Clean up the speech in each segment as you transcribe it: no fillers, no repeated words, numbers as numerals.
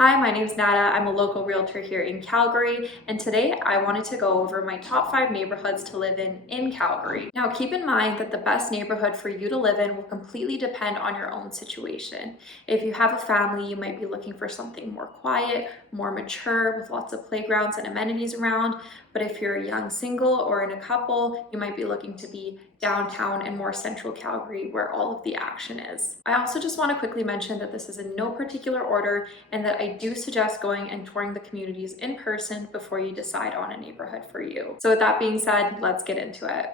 Hi, my name's Nada. I'm a local realtor here in Calgary, and today I wanted to go over my top 5 neighborhoods to live in Calgary. Now, keep in mind that the best neighborhood for you to live in will completely depend on your own situation. If you have a family, you might be looking for something more quiet, more mature, with lots of playgrounds and amenities around. But if you're a young single or in a couple, you might be looking to be downtown and more central Calgary where all of the action is. I also just want to quickly mention that this is in no particular order and that I do suggest going and touring the communities in person before you decide on a neighborhood for you. So with that being said, let's get into it.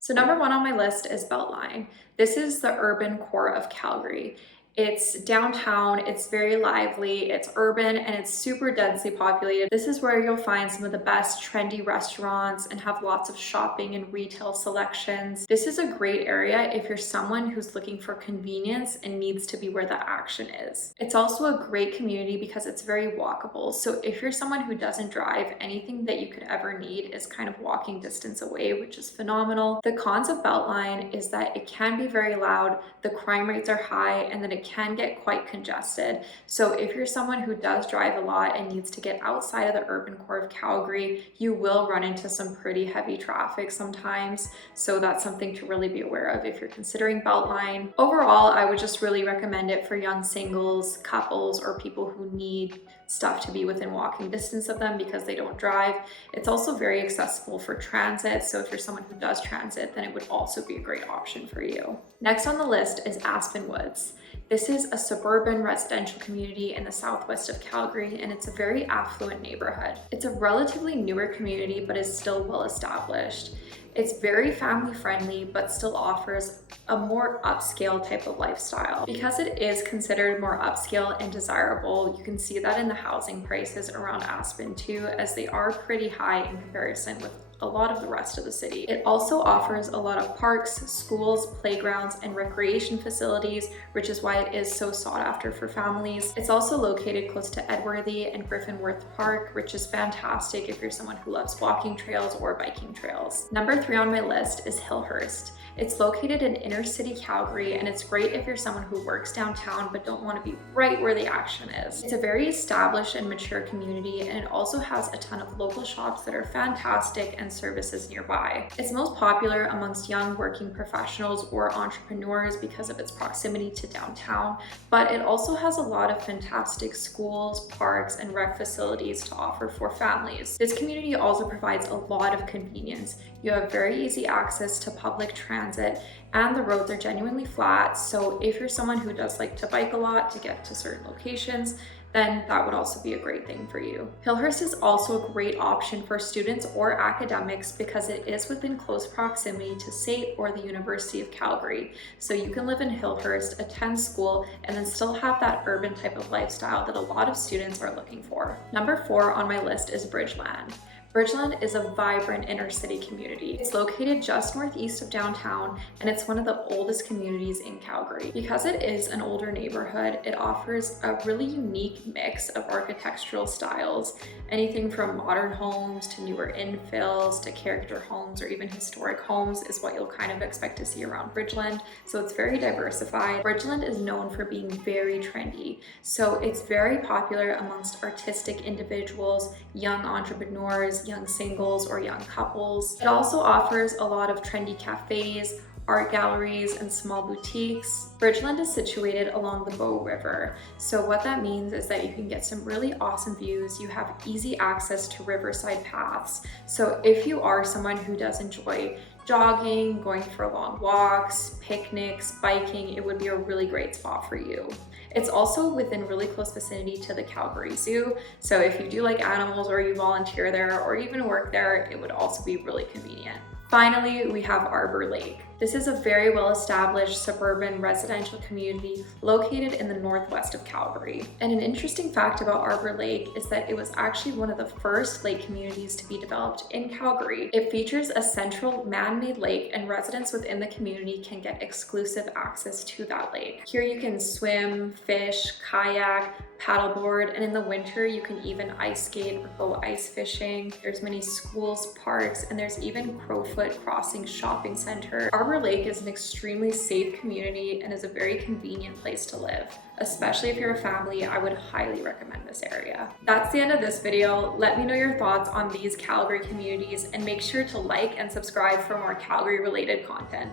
So number 1 on my list is Beltline. This is the urban core of Calgary. It's downtown, it's very lively, it's urban, and it's super densely populated. This is where you'll find some of the best trendy restaurants and have lots of shopping and retail selections. This is a great area if you're someone who's looking for convenience and needs to be where the action is. It's also a great community because it's very walkable. So if you're someone who doesn't drive, anything that you could ever need is kind of walking distance away, which is phenomenal. The cons of Beltline is that it can be very loud, the crime rates are high, and then it can get quite congested. So if you're someone who does drive a lot and needs to get outside of the urban core of Calgary, you will run into some pretty heavy traffic sometimes. So that's something to really be aware of if you're considering Beltline. Overall, I would just really recommend it for young singles, couples, or people who need stuff to be within walking distance of them because they don't drive. It's also very accessible for transit. So if you're someone who does transit, then it would also be a great option for you. Next on the list is Aspen Woods. This is a suburban residential community in the southwest of Calgary, and it's a very affluent neighborhood. It's a relatively newer community, but is still well established. It's very family friendly, but still offers a more upscale type of lifestyle. Because it is considered more upscale and desirable, you can see that in the housing prices around Aspen too, as they are pretty high in comparison with a lot of the rest of the city. It also offers a lot of parks, schools, playgrounds, and recreation facilities, which is why it is so sought after for families. It's also located close to Edworthy and Griffinworth Park, which is fantastic if you're someone who loves walking trails or biking trails. Number 3 on my list is Hillhurst. It's located in inner city Calgary, and it's great if you're someone who works downtown but don't want to be right where the action is. It's a very established and mature community, and it also has a ton of local shops that are fantastic and services nearby. It's most popular amongst young working professionals or entrepreneurs because of its proximity to downtown, but it also has a lot of fantastic schools, parks, and rec facilities to offer for families. This community also provides a lot of convenience. You have very easy access to public transit, and the roads are genuinely flat, so if you're someone who does like to bike a lot to get to certain locations, then that would also be a great thing for you. Hillhurst is also a great option for students or academics because it is within close proximity to SAIT or the University of Calgary. So you can live in Hillhurst, attend school, and then still have that urban type of lifestyle that a lot of students are looking for. Number 4 on my list is Bridgeland. Bridgeland is a vibrant inner city community. It's located just northeast of downtown, and it's one of the oldest communities in Calgary. Because it is an older neighborhood, it offers a really unique mix of architectural styles, anything from modern homes to newer infills to character homes or even historic homes is what you'll kind of expect to see around Bridgeland. So it's very diversified. Bridgeland is known for being very trendy, so it's very popular amongst artistic individuals, young entrepreneurs, young singles, or young couples. It also offers a lot of trendy cafes, art galleries, and small boutiques. Bridgeland is situated along the Bow River. So what that means is that you can get some really awesome views. You have easy access to riverside paths. So if you are someone who does enjoy jogging, going for long walks, picnics, biking, it would be a really great spot for you. It's also within really close vicinity to the Calgary Zoo. So if you do like animals or you volunteer there or even work there, it would also be really convenient. Finally, we have Arbor Lake. This is a very well-established suburban residential community located in the northwest of Calgary. And an interesting fact about Arbor Lake is that it was actually one of the first lake communities to be developed in Calgary. It features a central man-made lake, and residents within the community can get exclusive access to that lake. Here you can swim, fish, kayak, paddleboard, and in the winter you can even ice skate or go ice fishing. There's many schools, parks, and there's even Crowfoot Crossing Shopping Center. Arbor Lake is an extremely safe community and is a very convenient place to live. Especially if you're a family, I would highly recommend this area. That's the end of this video. Let me know your thoughts on these Calgary communities and make sure to like and subscribe for more Calgary related content.